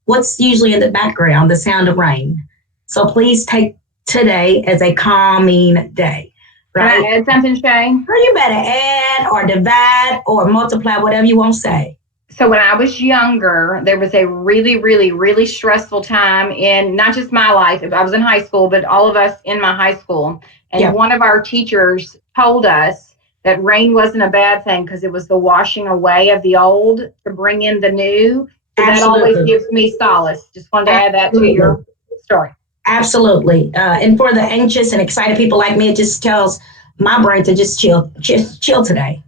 what's usually in the background? The sound of rain. So please take today as a calming day. Right? Can I add something, Shay? Or you better add or divide or multiply, whatever you want to say. So when I was younger, there was a really, really, really stressful time in not just my life. I was in high school, but all of us in my high school. And One of our teachers told us that rain wasn't a bad thing because it was the washing away of the old to bring in the new. So that always gives me solace. Just wanted to add that to your story. Absolutely. And for the anxious and excited people like me, it just tells my brain to just chill today.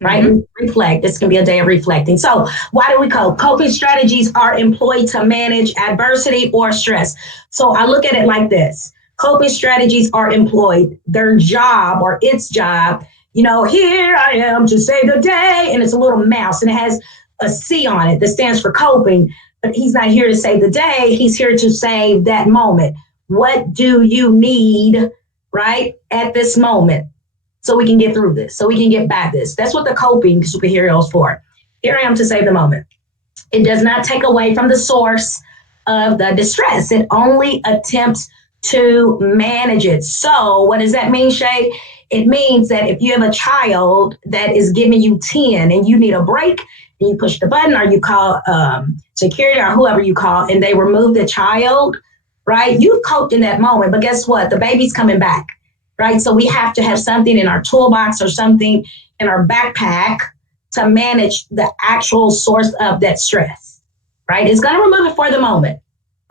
Right? Mm-hmm. Reflect. This can be a day of reflecting. So why do we cope? Coping strategies are employed to manage adversity or stress. So I look at it like this. Coping strategies are employed. Their job or its job, here I am to save the day. And it's a little mouse and it has a C on it that stands for coping. But he's not here to save the day. He's here to save that moment. What do you need, right, at this moment? So we can get through this, so we can get by this. That's what the coping superhero is for. Here I am to save the moment. It does not take away from the source of the distress. It only attempts to manage it. So what does that mean, Shay? It means that if you have a child that is giving you 10 and you need a break, and you push the button or you call security or whoever you call, and they remove the child, right? You've coped in that moment, but guess what? The baby's coming back. Right. So we have to have something in our toolbox or something in our backpack to manage the actual source of that stress. Right. It's going to remove it for the moment.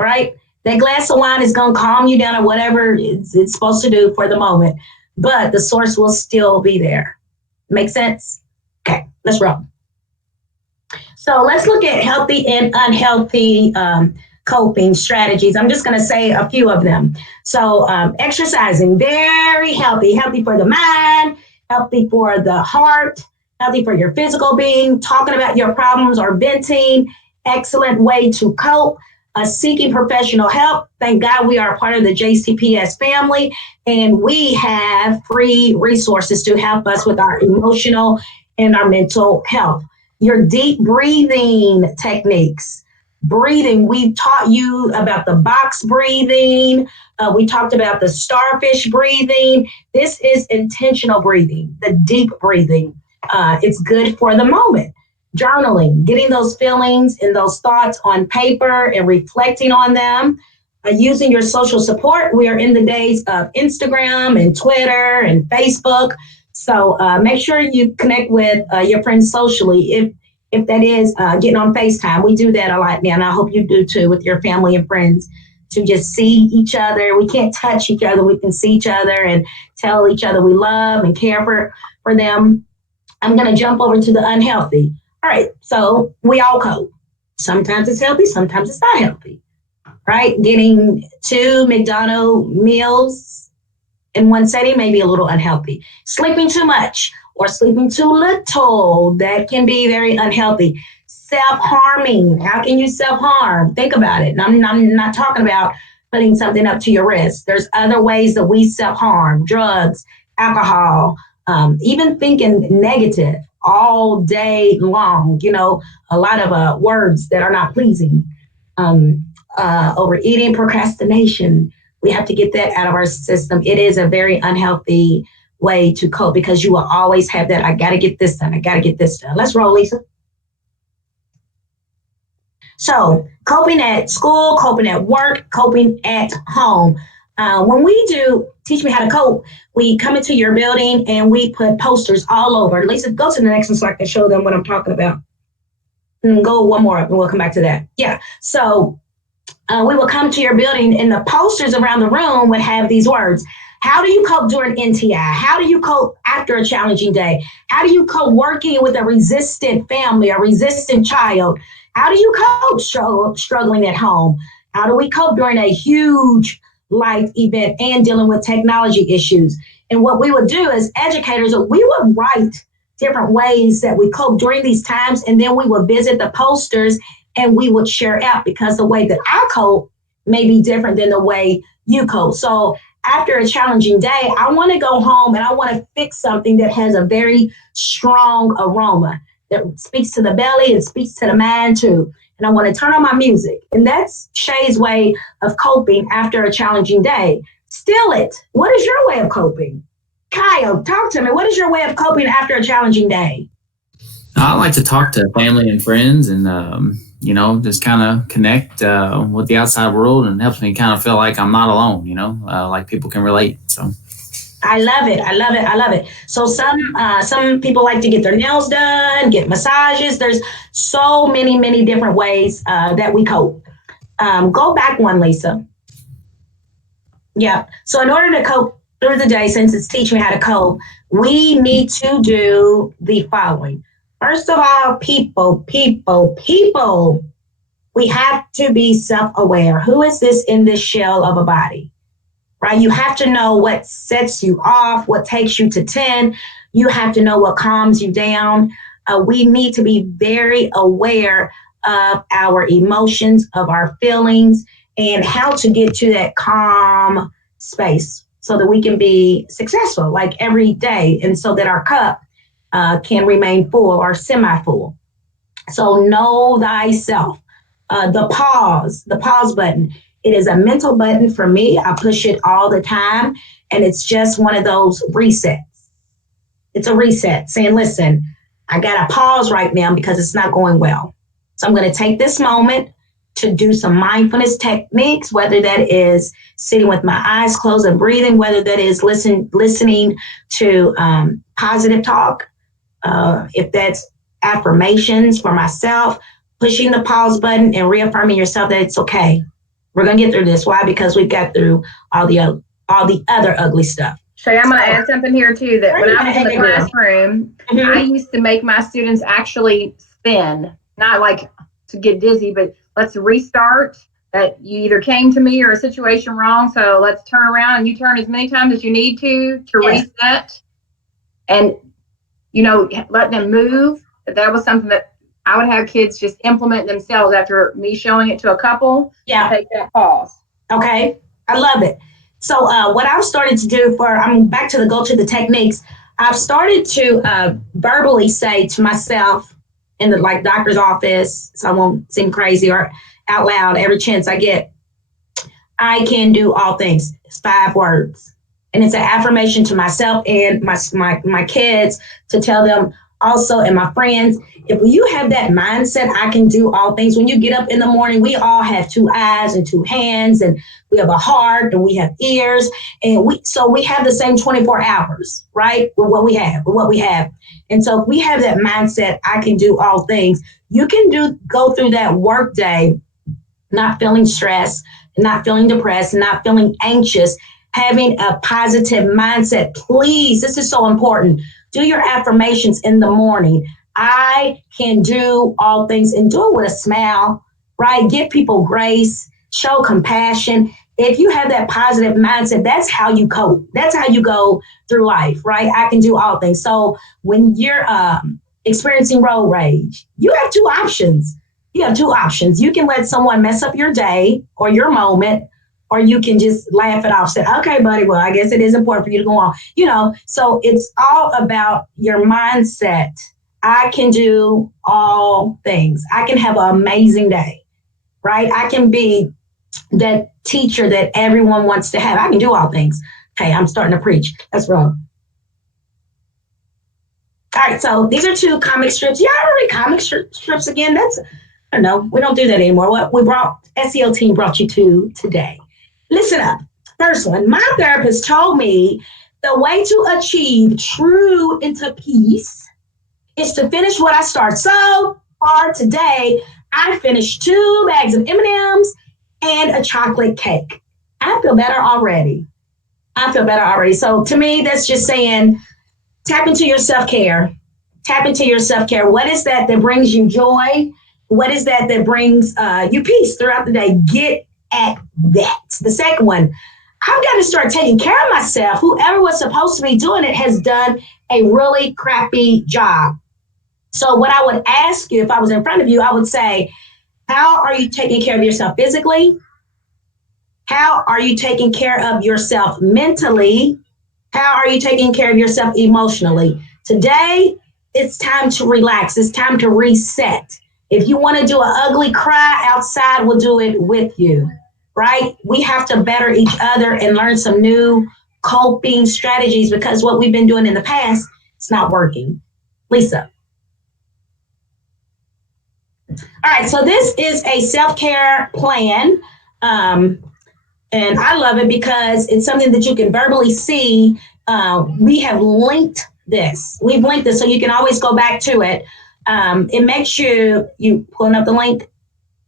Right. That glass of wine is going to calm you down or whatever it's supposed to do for the moment. But the source will still be there. Make sense? Okay, let's roll. So let's look at healthy and unhealthy coping strategies. I'm just going to say a few of them. So exercising, very healthy for the mind, healthy for the heart, healthy for your physical being, talking about your problems or venting, excellent way to cope. seeking professional help, thank God we are a part of the JCPS family, and we have free resources to help us with our emotional and our mental health. Your deep breathing techniques. Breathing, we taught you about the box breathing. We talked about the starfish breathing. This is intentional breathing, the deep breathing. It's good for the moment. Journaling, getting those feelings and those thoughts on paper and reflecting on them. Using your social support. We are in the days of Instagram and Twitter and Facebook. So make sure you connect with your friends socially. If that is getting on FaceTime, we do that a lot now, and I hope you do too with your family and friends, to just see each other. We can't touch each other. We can see each other and tell each other we love and care for them. I'm going to jump over to the unhealthy. All right, so we all cope. Sometimes it's healthy, sometimes it's not healthy, right? Getting 2 McDonald's meals in one setting may be a little unhealthy. Sleeping too much or sleeping too little, that can be very unhealthy. Self-harming, how can you self-harm? Think about it. I'm not talking about putting something up to your wrist. There's other ways that we self-harm: drugs, alcohol, even thinking negative all day long, a lot of words that are not pleasing. Overeating, procrastination, we have to get that out of our system. It is a very unhealthy way to cope because you will always have that, I got to get this done, I got to get this done. Let's roll, Lisa. So coping at school, coping at work, coping at home. When we do Teach Me How to Cope, we come into your building and we put posters all over. Lisa, go to the next one so I can show them what I'm talking about. And go one more up and we'll come back to that. Yeah, so we will come to your building and the posters around the room would have these words. How do you cope during NTI? How do you cope after a challenging day? How do you cope working with a resistant family, a resistant child? How do you cope struggling at home? How do we cope during a huge life event and dealing with technology issues? And what we would do as educators, we would write different ways that we cope during these times, and then we would visit the posters and we would share out, because the way that I cope may be different than the way you cope. So after a challenging day, I want to go home and I want to fix something that has a very strong aroma that speaks to the belly and speaks to the mind too. And I want to turn on my music. And that's Shay's way of coping after a challenging day. Steal it. What is your way of coping? Kyle, talk to me. What is your way of coping after a challenging day? I like to talk to family and friends and, just kind of connect with the outside world, and helps me kind of feel like I'm not alone, like people can relate. So I love it. I love it. I love it. So some people like to get their nails done, get massages. There's so many different ways that we cope. Go back one, Lisa. Yeah. So in order to cope through the day, since it's Teach Me How to Cope, we need to do the following. First of all, people, we have to be self-aware. Who is this in this shell of a body? Right? You have to know what sets you off, what takes you to 10. You have to know what calms you down. We need to be very aware of our emotions, of our feelings, and how to get to that calm space so that we can be successful like every day, and so that our cup can remain full or semi-full. So know thyself. The pause button. It is a mental button for me. I push it all the time, and it's just one of those resets. It's a reset saying, listen, I got to pause right now because it's not going well. So I'm going to take this moment to do some mindfulness techniques, whether that is sitting with my eyes closed and breathing, whether that is listening to positive talk, if that's affirmations for myself, pushing the pause button and reaffirming yourself that it's okay. We're going to get through this. Why? Because we've got through all the other ugly stuff. Shay, I'm going to add something here too, that when I was in the classroom, I used to make my students actually spin, not like to get dizzy, but let's restart. That you either came to me or a situation wrong, so let's turn around and you turn as many times as you need to reset. And, let them move. That was something that I would have kids just implement themselves after me showing it to a couple. Yeah. Take that pause. Okay. I love it. So what I've started to do I'm back to the techniques. I've started to verbally say to myself in the like doctor's office, so I won't seem crazy, or out loud every chance I get, I can do all things. It's 5 words. And it's an affirmation to myself and my kids, to tell them also, and my friends, if you have that mindset, I can do all things. When you get up in the morning, we all have 2 eyes and 2 hands, and we have a heart and we have ears, and we have the same 24 hours, right? With what we have. And so if we have that mindset, I can do all things. You can go through that work day not feeling stressed, not feeling depressed, not feeling anxious, having a positive mindset. Please, this is so important. Do your affirmations in the morning. I can do all things, and do it with a smile, right? Give people grace, show compassion. If you have that positive mindset, that's how you cope. That's how you go through life, right? I can do all things. So when you're experiencing road rage, you have 2 options. You can let someone mess up your day or your moment, or you can just laugh it off, say, okay, buddy, well, I guess it is important for you to go on. So it's all about your mindset. I can do all things. I can have an amazing day, right? I can be that teacher that everyone wants to have. I can do all things. Okay, I'm starting to preach. That's wrong. All right, so these are 2 comic strips. Yeah, I read comic strips again. I don't know. We don't do that anymore. What SEL team brought you to today. Listen up. First one, my therapist told me the way to achieve true inner peace is to finish what I start. So far today, I finished 2 bags of M&Ms and a chocolate cake. I feel better already. So to me, that's just saying, tap into your self-care. What is that brings you joy? What is that brings you peace throughout the day? Get at that. The second one, I've got to start taking care of myself. Whoever was supposed to be doing it has done a really crappy job. So what I would ask you, if I was in front of you, I would say, how are you taking care of yourself physically? How are you taking care of yourself mentally? How are you taking care of yourself emotionally? Today, it's time to relax. It's time to reset. If you want to do an ugly cry outside, we'll do it with you, right? We have to better each other and learn some new coping strategies, because what we've been doing in the past, it's not working. Lisa. All right, so this is a self-care plan. And I love it because it's something that you can verbally see. We have linked this. We've linked this so you can always go back to it. It makes you pulling up the link?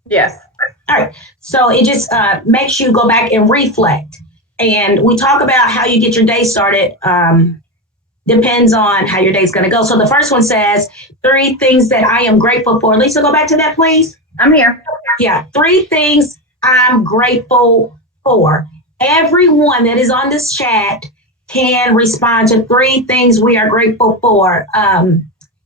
Yes. All right. So it just makes you go back and reflect. And we talk about how you get your day started. Depends on how your day's going to go. So the first one says 3 things that I am grateful for. Lisa, go back to that, please. I'm here. Yeah. 3 things I'm grateful for. Everyone that is on this chat can respond to 3 things we are grateful for.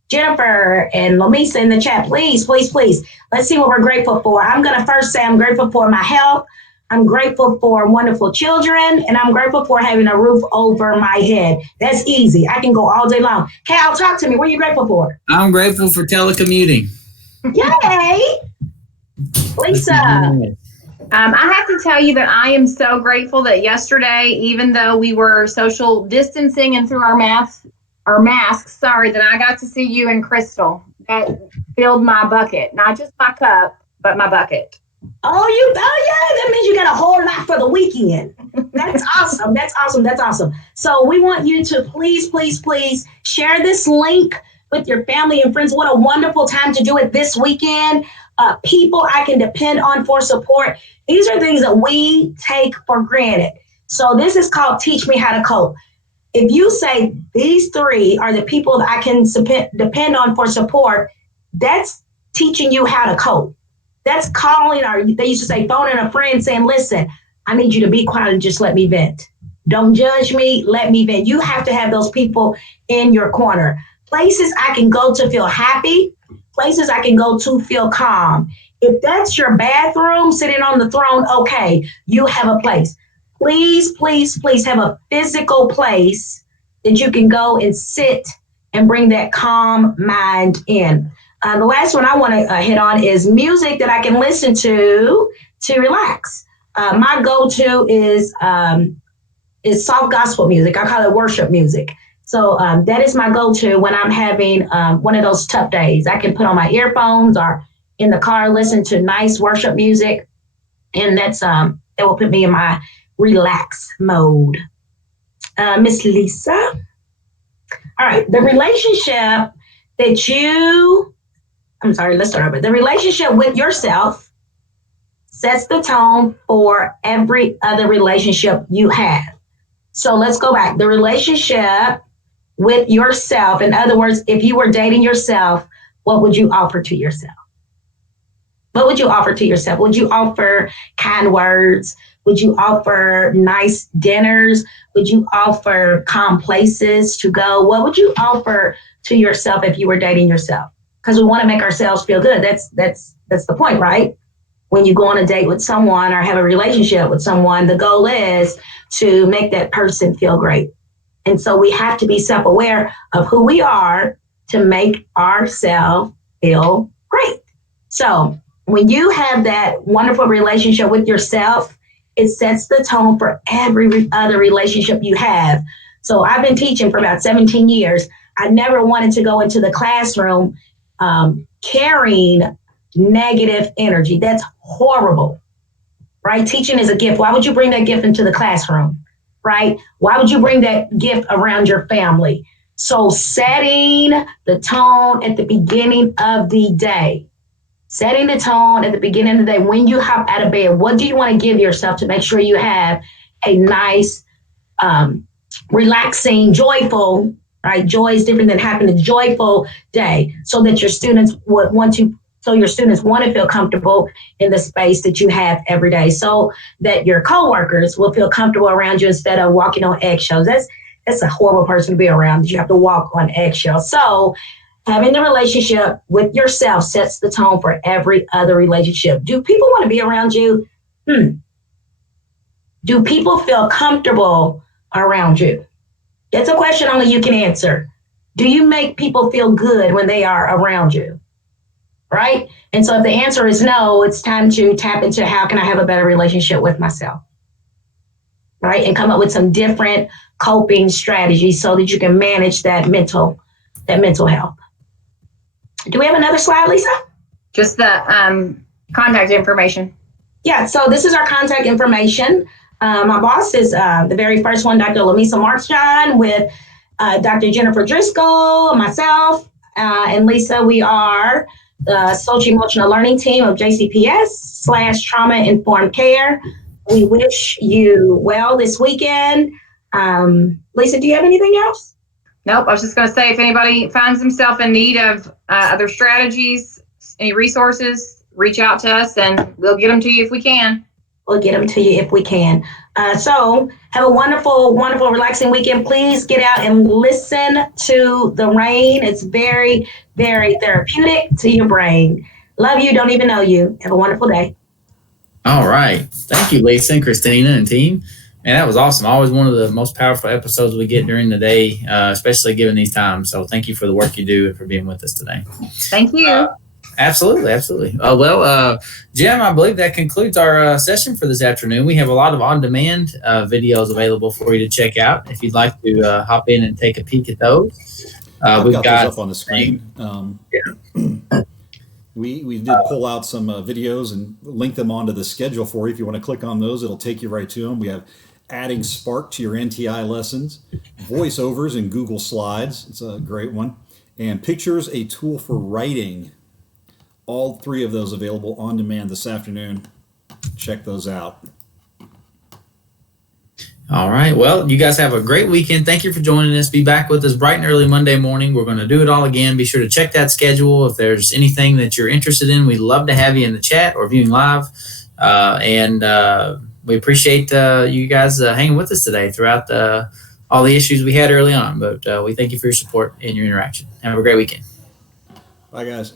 Jennifer and Lomisa in the chat, please. Let's see what we're grateful for. I'm going to first say I'm grateful for my health. I'm grateful for wonderful children, and I'm grateful for having a roof over my head. That's easy. I can go all day long. Cal, talk to me. What are you grateful for? I'm grateful for telecommuting. Yay! Lisa. I have to tell you that I am so grateful that yesterday, even though we were social distancing and through our masks, that I got to see you and Crystal. That filled my bucket, not just my cup, but my bucket. Oh yeah, that means you got a whole lot for the weekend. That's awesome. That's awesome. So we want you to please share this link with your family and friends. What a wonderful time to do it this weekend. People I can depend on for support. These are things that we take for granted. So this is called Teach Me How to Cope. If you say these 3 are the people that I can depend on for support, that's teaching you how to cope. That's calling, or they used to say, phoning a friend saying, listen, I need you to be quiet and just let me vent. Don't judge me, let me vent. You have to have those people in your corner. Places I can go to feel happy, places I can go to feel calm. If that's your bathroom sitting on the throne, okay, you have a place. Please, please, please have a physical place that you can go and sit and bring that calm mind in. The last one I want to hit on is music that I can listen to relax. My go-to is soft gospel music. I call it worship music. So that is my go-to when I'm having one of those tough days. I can put on my earphones or in the car, listen to nice worship music, and that will put me in my relax mode. Miss Lisa. All right, the relationship let's start over. The relationship with yourself sets the tone for every other relationship you have. So let's go back. The relationship with yourself, in other words, if you were dating yourself, what would you offer to yourself? What would you offer to yourself? Would you offer kind words? Would you offer nice dinners? Would you offer calm places to go? What would you offer to yourself if you were dating yourself? Because we want to make ourselves feel good. That's the point, right? When you go on a date with someone or have a relationship with someone, the goal is to make that person feel great. And so we have to be self-aware of who we are to make ourselves feel great. So when you have that wonderful relationship with yourself, it sets the tone for every other relationship you have. So I've been teaching for about 17 years. I never wanted to go into the classroom carrying negative energy. That's horrible, right? Teaching is a gift. Why would you bring that gift into the classroom, right? Why would you bring that gift around your family? So setting the tone at the beginning of the day, setting the tone at the beginning of the day, when you hop out of bed, what do you want to give yourself to make sure you have a nice, relaxing, joyful, right? Joy is different than happiness, joyful day, so that your students want to feel comfortable in the space that you have every day, so that your coworkers will feel comfortable around you instead of walking on eggshells. That's a horrible person to be around, that you have to walk on eggshells. So having the relationship with yourself sets the tone for every other relationship. Do people want to be around you? Do people feel comfortable around you? That's a question only you can answer. Do you make people feel good when they are around you? Right? And so if the answer is no, it's time to tap into how can I have a better relationship with myself? Right? And come up with some different coping strategies so that you can manage that mental health. Do we have another slide, Lisa? Just the contact information. Yeah, so this is our contact information. My boss is the very first one, Dr. Lamisa Marksjohn, with Dr. Jennifer Driscoll, myself, and Lisa. We are the social emotional learning team of JCPS / trauma informed care. We wish you well this weekend. Lisa, do you have anything else? Nope. I was just going to say, if anybody finds themselves in need of other strategies, any resources, reach out to us and we'll get them to you if we can. We'll get them to you if we can. So have a wonderful, wonderful, relaxing weekend. Please get out and listen to the rain. It's very, very therapeutic to your brain. Love you. Don't even know you. Have a wonderful day. All right. Thank you, Lisa and Christina and team. And that was awesome. Always one of the most powerful episodes we get during the day, especially given these times. So thank you for the work you do and for being with us today. Thank you. Absolutely. Jim, I believe that concludes our session for this afternoon. We have a lot of on-demand videos available for you to check out if you'd like to hop in and take a peek at those. We've got those up on the screen. We did pull out some videos and link them onto the schedule for you. If you want to click on those, it'll take you right to them. We have adding Spark to your NTI lessons, voiceovers in Google Slides. It's a great one. And Pictures, a tool for writing. All three of those available on demand this afternoon. Check those out. All right. Well, you guys have a great weekend. Thank you for joining us. Be back with us bright and early Monday morning. We're going to do it all again. Be sure to check that schedule. If there's anything that you're interested in, we'd love to have you in the chat or viewing live. We appreciate you guys hanging with us today throughout all the issues we had early on. But we thank you for your support and your interaction. Have a great weekend. Bye, guys.